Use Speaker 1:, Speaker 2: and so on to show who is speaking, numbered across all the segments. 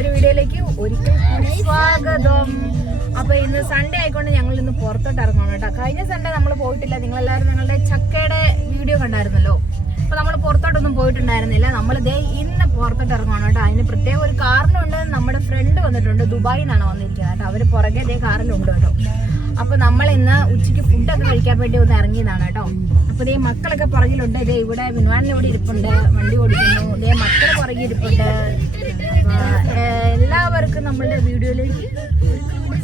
Speaker 1: ഒരിക്കൽ കൂടി സ്വാഗതം. അപ്പൊ ഇന്ന് സൺഡേ ആയിക്കൊണ്ട് ഞങ്ങൾ ഇന്ന് പുറത്തോട്ട് ഇറങ്ങണം കേട്ടോ. കഴിഞ്ഞ സൺഡേ നമ്മൾ പോയിട്ടില്ല. നിങ്ങളെല്ലാവരും നിങ്ങളുടെ ചക്കയുടെ വീഡിയോ കണ്ടായിരുന്നല്ലോ. അപ്പൊ നമ്മൾ പുറത്തോട്ടൊന്നും പോയിട്ടുണ്ടായിരുന്നില്ല. നമ്മൾ ദേ ഇന്ന് പുറത്തോട്ട് ഇറങ്ങണം കേട്ടോ. അതിന് പ്രത്യേക ഒരു ഫ്രണ്ട് വന്നിട്ടുണ്ട്. ദുബായിൽ നിന്നാണ് വന്നിരിക്കുന്നത് കേട്ടോ. അവർ പുറകെ കാറിലുണ്ട് കേട്ടോ. അപ്പൊ നമ്മൾ ഇന്ന് ഉച്ചയ്ക്ക് ഫുഡൊക്കെ കഴിക്കാൻ വേണ്ടി ഒന്ന് ഇറങ്ങിയതാണ് കേട്ടോ. അപ്പൊ ഇതേ മക്കളൊക്കെ പുറകിലുണ്ട്. ഇതേ ഇവിടെ വിൻവാനിലൂടെ ഇരിപ്പുണ്ട്. വണ്ടി ഓടിക്കുന്നു. ഇതേ മക്കൾ പുറകെ ഇരിപ്പുണ്ട്. എല്ലാവർക്കും നമ്മളുടെ വീഡിയോയിലേക്ക്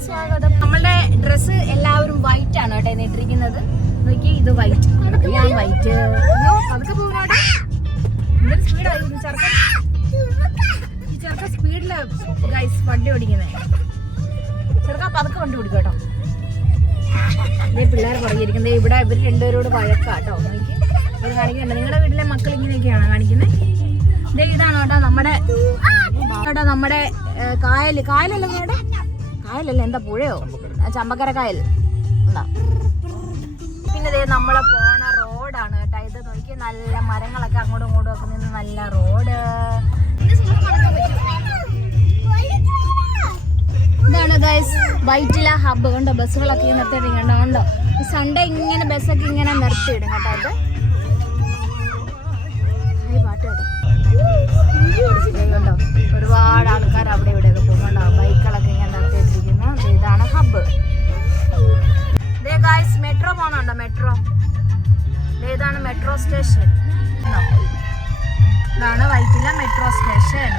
Speaker 1: സ്വാഗതം. നമ്മളുടെ ഡ്രസ്സ് എല്ലാവരും വൈറ്റ് ആണ് കേട്ടോ ഇട്ടിരിക്കുന്നത്. നോക്കി ഇത് വൈറ്റ് ഞാൻ വൈറ്റ് അതൊക്കെ പോകുന്നോട്ടെ സ്പീഡായിരുന്നു ചെറുക്കൻ. ഈ ചെറുക്കൻ സ്പീഡിൽ ഗൈസ് വണ്ടി ഓടിക്കുന്നേ. ചെറുക്ക പതുക്കെ വണ്ടി ഓടിക്കും കേട്ടോ. ഈ പിള്ളേർ പറഞ്ഞിരിക്കുന്നത് ഇവിടെ ഇവർ രണ്ടുപേരോട് വഴക്കാട്ടോ നോക്കി. ഇവർ കാണിക്കുന്നുണ്ട്. നിങ്ങളുടെ വീട്ടിലെ മക്കൾ ഇങ്ങനെയൊക്കെയാണോ കാണിക്കുന്നത് ദേ ഇതാണ് കേട്ടോ നമ്മുടെ കേട്ടോ നമ്മുടെ കായൽ കായലല്ലേ കേട്ടോ കായലല്ലേ? എന്താ പുഴയോ? ചമ്പക്കര കായൽ. എന്താ പിന്നെ ദേ നമ്മളെ പോണ റോഡാണ് കേട്ടോ ഇത്. നോക്കി. നല്ല മരങ്ങളൊക്കെ അങ്ങോട്ടും ഇങ്ങോട്ടും ഒക്കെ നിന്ന് നല്ല റോഡ്. ഇതാണ് ഗൈസ് വൈറ്റില ഹബ്ബ് കണ്ടോ? ബസ്സുകളൊക്കെ നിർത്തിയിടും കണ്ടോ? സൺഡേ ഇങ്ങനെ ബസ്സൊക്കെ ഇങ്ങനെ നിർത്തിയിടും കേട്ടോ ഇത്. മെട്രോ സ്റ്റേഷൻ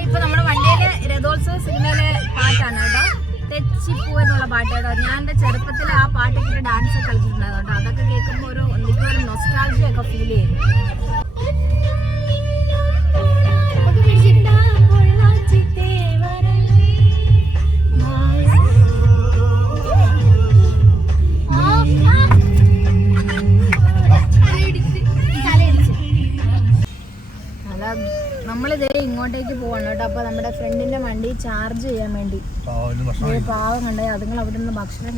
Speaker 1: ഇപ്പൊ നമ്മുടെ വണ്ടിയിലെ രഥോത്സവ സിനിമയിലെ പാട്ടാണ് കേട്ടോ. തെച്ചിപ്പൂ എന്നുള്ള പാട്ട് കേട്ടോ. ഞാൻ എന്റെ ചെറുപ്പത്തിൽ ആ പാട്ടൊക്കെ ഡാൻസ് കളിച്ചിട്ടുണ്ടായിരുന്നു കേട്ടോ. അതൊക്കെ കേൾക്കുമ്പോൾ ഒരു എന്തൊക്കെ ഒരു നൊസ്റ്റാൾജിയൊക്കെ ഫീൽ ചെയ്യും പോവാണ് കേട്ടോ അപ്പൊ നമ്മുടെ ഫ്രണ്ടിന്റെ വണ്ടി ചാർജ് ചെയ്യാൻ വേണ്ടി. പാവം കണ്ടേ? അതുങ്ങൾ അവിടെ നിന്ന് ഭക്ഷണം.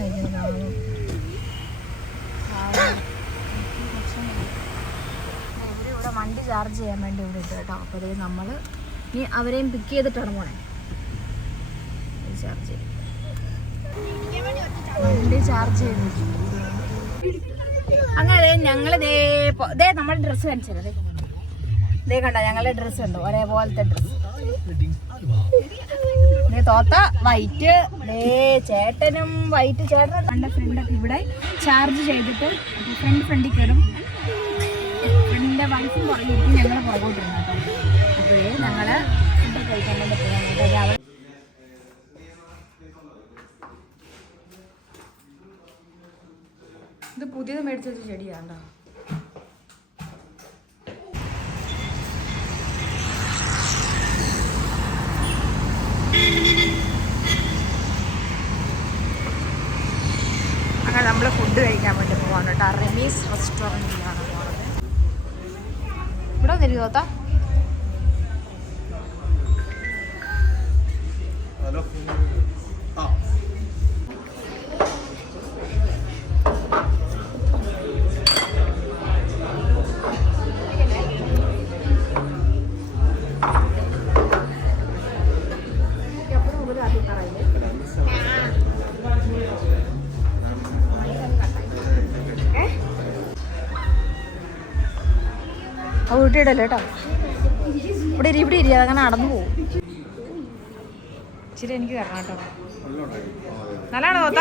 Speaker 1: ഇവർ ഇവിടെ വണ്ടി ചാർജ് ചെയ്യാൻ വേണ്ടി ഇവിടെ ഇട്ട് കേട്ടോ. അപ്പോൾ അതേ നമ്മൾ ഇനി അവരെയും പിക്ക് ചെയ്തിട്ടാണ് പോണേ. ചാർജ് ചെയ്യും. വണ്ടി ചാർജ് ചെയ്യുന്നു അങ്ങനെ ഞങ്ങൾ ദേ ദേ നമ്മുടെ ഡ്രസ്സ് കാണിച്ചത് ദേ. കണ്ട ഞങ്ങളുടെ ഡ്രസ്സ് ഉണ്ടോ ഒരേപോലത്തെ ഡ്രസ്സ് തോത്ത വൈറ്റ് ചേട്ടനും വൈറ്റ് ചേട്ടനും നല്ല ഫ്രണ്ടൊക്കെ ഇവിടെ ചാർജ് ചെയ്തിട്ട് ഫ്രണ്ട് ഫ്രണ്ടിൽ കയറും. ഫ്രണ്ടിന്റെ വൈഫും പുറകിരിക്കും ഞങ്ങൾ പുറകോട്ടിരുന്നു കേട്ടോ. അപ്പോഴേ ഞങ്ങൾ ഫുഡ് ഇത് പുതിയത് മേടിച്ച ചെടിയാണ്ടോ അങ്ങനെ നമ്മൾ ഫുഡ് കഴിക്കാൻ വേണ്ടി പോവാണ് കേട്ടോ റെമീസ് റെസ്റ്റോറന്റിലാണ്. ഇവിടെ വന്നിരിക്കും തോത്ത.
Speaker 2: ഹലോ. ആ
Speaker 1: ആ കേട്ടോ? ഇവിടെ ഇരി ഇവിടെ ഇരി. അതങ്ങനെ നടന്നു പോകും. ഇച്ചിരി എനിക്ക് തരണം കേട്ടോ. നല്ലതാണോ തോത്ത?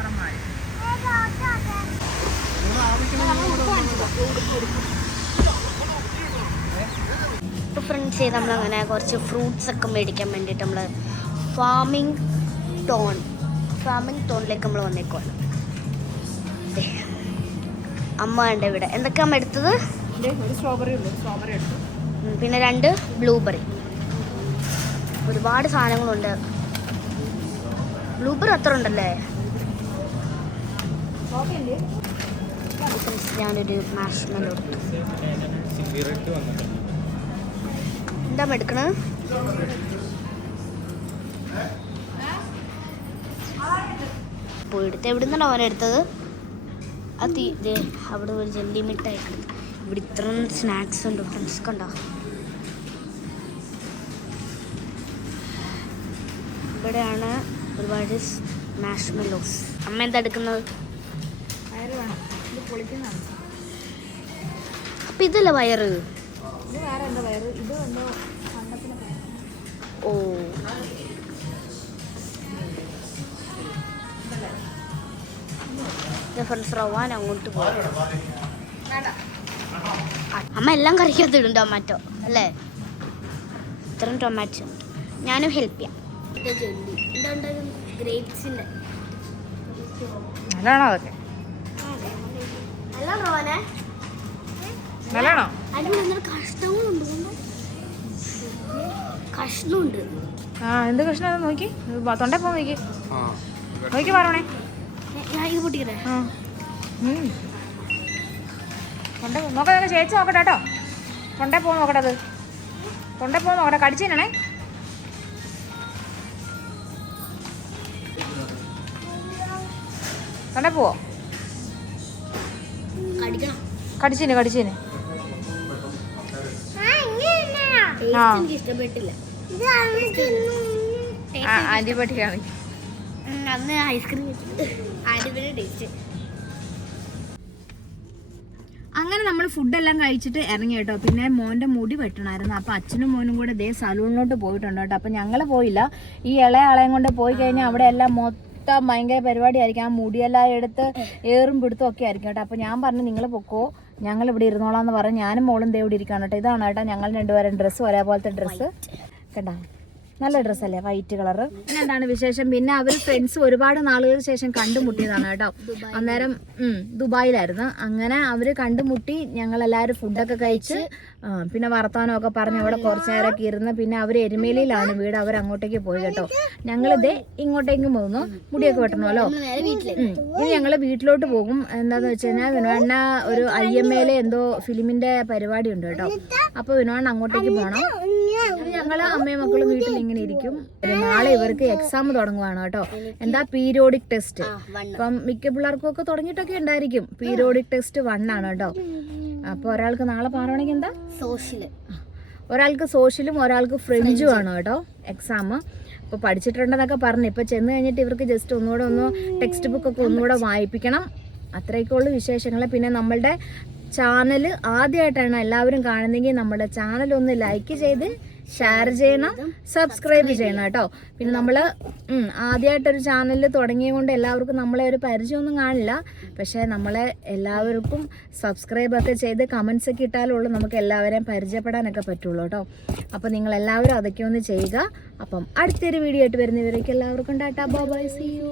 Speaker 1: കോറമാട്
Speaker 3: ഫ്രണ്ട്സ് നമ്മളങ്ങനെ കുറച്ച് ഫ്രൂട്ട്സ് ഒക്കെ മേടിക്കാൻ വേണ്ടിയിട്ട് നമ്മൾ ഫാമിംഗ് ടോൺ ഫാമിംഗ് ടോണിലേക്ക് നമ്മൾ വന്നേക്കുവാണ്. അമ്മ ഉണ്ട് ഇവിടെ? എന്തൊക്കെ അമ്മ എടുത്തത്?
Speaker 1: സ്ട്രോബെറി സ്ട്രോബെറി എടുത്തു.
Speaker 3: പിന്നെ രണ്ട് ബ്ലൂബെറി ഒരുപാട് സാധനങ്ങളുണ്ട്. ബ്ലൂബെറി അത്ര ഉണ്ടല്ലേ? ഞാനൊരു എടുത്തു എന്താ എടുക്കണ എടുക്കണത് പോയി എടുത്ത്. എവിടെ നിന്നാണ് അവൻ എടുത്തത്? ആ തീ ദേ അവിടെ ഒരു ജെല്ലി മിഠായി ഇവിടെ ഇത്രയും സ്നാക്സ് ഉണ്ട്. ഫ്രണ്ട്സ് കണ്ടോ? ഇവിടെയാണ് ഒരുപാട് മാഷ്മെല്ലോസ് അമ്മ എന്താ എടുക്കുന്നത്
Speaker 1: വയറ് വേണം ഇത് പൊളിക്കുന്നതാണ്
Speaker 3: അപ്പം ഇതല്ല വയറ്? ഓ. ഫ്രണ്ട്സ് റവാൻ അങ്ങോട്ട് പോയി. അമ്മ എല്ലാം കറിക്കകത്ത് ഇടും ടൊമാറ്റോ അല്ലേ? ഇത്രയും ടൊമാറ്റോ ഞാനും ഹെൽപ്പ് ചെയ്യാം. ഗ്രേപ്സിന്റെ
Speaker 1: നല്ലതാണോ അതൊക്കെ? നല്ലതാണോ?
Speaker 3: കഷ്ണമുണ്ട്.
Speaker 1: ആ എന്ത് കഷ്ണം നോക്കി? തൊണ്ട പോ നോക്കി
Speaker 2: ആ
Speaker 1: നോക്കി പറയണേ തൊണ്ട നോക്കാം നോക്കാം ചേച്ചി നോക്കട്ടെ കേട്ടോ. തൊണ്ട പോ നോക്കട്ടെ അത്. തൊണ്ട പോ നോക്കട്ടെ കടിച്ചു തൊണ്ട തൊണ്ടേ പോവോ? കടിച്ചിന് കടിച്ചിന്.
Speaker 3: അന്ന് ഐസ്ക്രീം അടിപൊളി ടേസ്റ്റ്
Speaker 1: അങ്ങനെ നമ്മൾ ഫുഡെല്ലാം കഴിച്ചിട്ട് ഇറങ്ങി കേട്ടോ. പിന്നെ മോന്റെ മുടി വെട്ടണമായിരുന്നു അപ്പൊ അച്ഛനും മോനും കൂടെ ദേ സലൂണിലോട്ട് പോയിട്ടുണ്ട് കേട്ടോ. അപ്പൊ ഞങ്ങൾ പോയില്ല. ഈ ഇളയ ആളെയും കൊണ്ട് പോയി കഴിഞ്ഞാൽ അവിടെ എല്ലാം മൊത്തം ഭയങ്കര പരിപാടിയായിരിക്കും. ആ മുടിയെല്ലാം എടുത്ത് ഏറും പിടുത്തം ഒക്കെ ആയിരിക്കും കേട്ടോ. അപ്പൊ ഞാൻ പറഞ്ഞു നിങ്ങൾ പൊക്കോ. ഞങ്ങൾ ഇവിടെ ഇരുന്നോളാം എന്ന് പറഞ്ഞ്. ഞാനും മോളും ദേ ഇവിടെ ഇരിക്കാണ് കേട്ടോ. ഇതാണ് കേട്ടോ ഞങ്ങൾ രണ്ടുപേരും ഡ്രസ്സ് ഒരേപോലത്തെ ഡ്രസ്സ് കണ്ടോ? നല്ല ഡ്രസ് അല്ലേ വൈറ്റ് കളർ പിന്നെ എന്താണ് വിശേഷം? പിന്നെ അവർ ഫ്രണ്ട്സ് ഒരുപാട് നാളുകൾക്ക് ശേഷം കണ്ടുമുട്ടിയതാണ് കേട്ടോ. അന്നേരം ഉം, ദുബായിലായിരുന്നു. അങ്ങനെ അവർ കണ്ടുമുട്ടി ഞങ്ങൾ എല്ലാവരും ഫുഡൊക്കെ കഴിച്ച് പിന്നെ ഒക്കെ പറഞ്ഞ് അവിടെ കുറച്ച് നേരമൊക്കെ ഇരുന്ന് പിന്നെ അവർ എരുമേലിയിലാണ് വീട്. അവർ അങ്ങോട്ടേക്ക് പോയി കേട്ടോ. ഞങ്ങളിത് ഇങ്ങോട്ടേക്കും പോകുന്നു. മുടിയൊക്കെ വെട്ടണമല്ലോ ഇനി ഞങ്ങൾ വീട്ടിലോട്ട് പോകും. എന്താന്ന് വെച്ച് കഴിഞ്ഞാൽ വിനോണ്ണ ഒരു ഐ എം എയിലെ എന്തോ ഫിലിമിന്റെ പരിപാടി ഉണ്ട് കേട്ടോ. അപ്പൊ വിനോണ്ണ അങ്ങോട്ടേക്ക് പോകണം ഞങ്ങൾ അമ്മയും മക്കളും വീട്ടിൽ ഇങ്ങനെ ഇരിക്കും. നാളെ ഇവർക്ക് എക്സാം തുടങ്ങുവാണ് കേട്ടോ. എന്താ പീരിയോഡിക് ടെസ്റ്റ് അപ്പം മിക്ക പിള്ളേർക്കും ഒക്കെ തുടങ്ങിയിട്ടൊക്കെ ഉണ്ടായിരിക്കും. പീരിയോഡിക് ടെസ്റ്റ് വൺ ആണ് കേട്ടോ. അപ്പൊ ഒരാൾക്ക് നാളെ പാറവണെങ്കിൽ എന്താ?
Speaker 3: സോഷ്യൽ.
Speaker 1: ഒരാൾക്ക് സോഷ്യലും ഒരാൾക്ക് ഫ്രഞ്ചും ആണ് കേട്ടോ എക്സാം അപ്പോൾ പഠിച്ചിട്ടുണ്ടെന്നൊക്കെ പറഞ്ഞു. ഇപ്പോൾ ചെന്ന് കഴിഞ്ഞിട്ട് ഇവർക്ക് ജസ്റ്റ് ഒന്നുകൂടെ ഒന്ന് ടെക്സ്റ്റ് ബുക്ക് ഒക്കെ ഒന്നുകൂടെ വായിപ്പിക്കണം. അത്രയൊക്കെ ഉള്ളു വിശേഷങ്ങൾ പിന്നെ നമ്മളുടെ ചാനൽ ആദ്യമായിട്ടാണ് എല്ലാവരും കാണുന്നെങ്കിൽ നമ്മുടെ ചാനൽ ഒന്ന് ലൈക്ക് ചെയ്ത് ഷെയർ ചെയ്യണം സബ്സ്ക്രൈബ് ചെയ്യണം കേട്ടോ. പിന്നെ നമ്മൾ ആദ്യമായിട്ടൊരു ചാനൽ തുടങ്ങിയത് കൊണ്ട് എല്ലാവർക്കും നമ്മളെ ഒരു പരിചയമൊന്നും കാണില്ല. പക്ഷേ നമ്മളെ എല്ലാവർക്കും സബ്സ്ക്രൈബ് ഒക്കെ ചെയ്ത് കമൻസ് ഒക്കെ ഇട്ടാലുള്ളൂ നമുക്ക് എല്ലാവരെയും പരിചയപ്പെടാനൊക്കെ പറ്റുള്ളൂ കേട്ടോ. അപ്പോൾ നിങ്ങൾ എല്ലാവരും അതൊക്കെ ഒന്ന് ചെയ്യുക. അപ്പം അടുത്തൊരു വീഡിയോ ആയിട്ട് വരുന്നവരേക്ക് എല്ലാവർക്കും ടാറ്റാ. By C U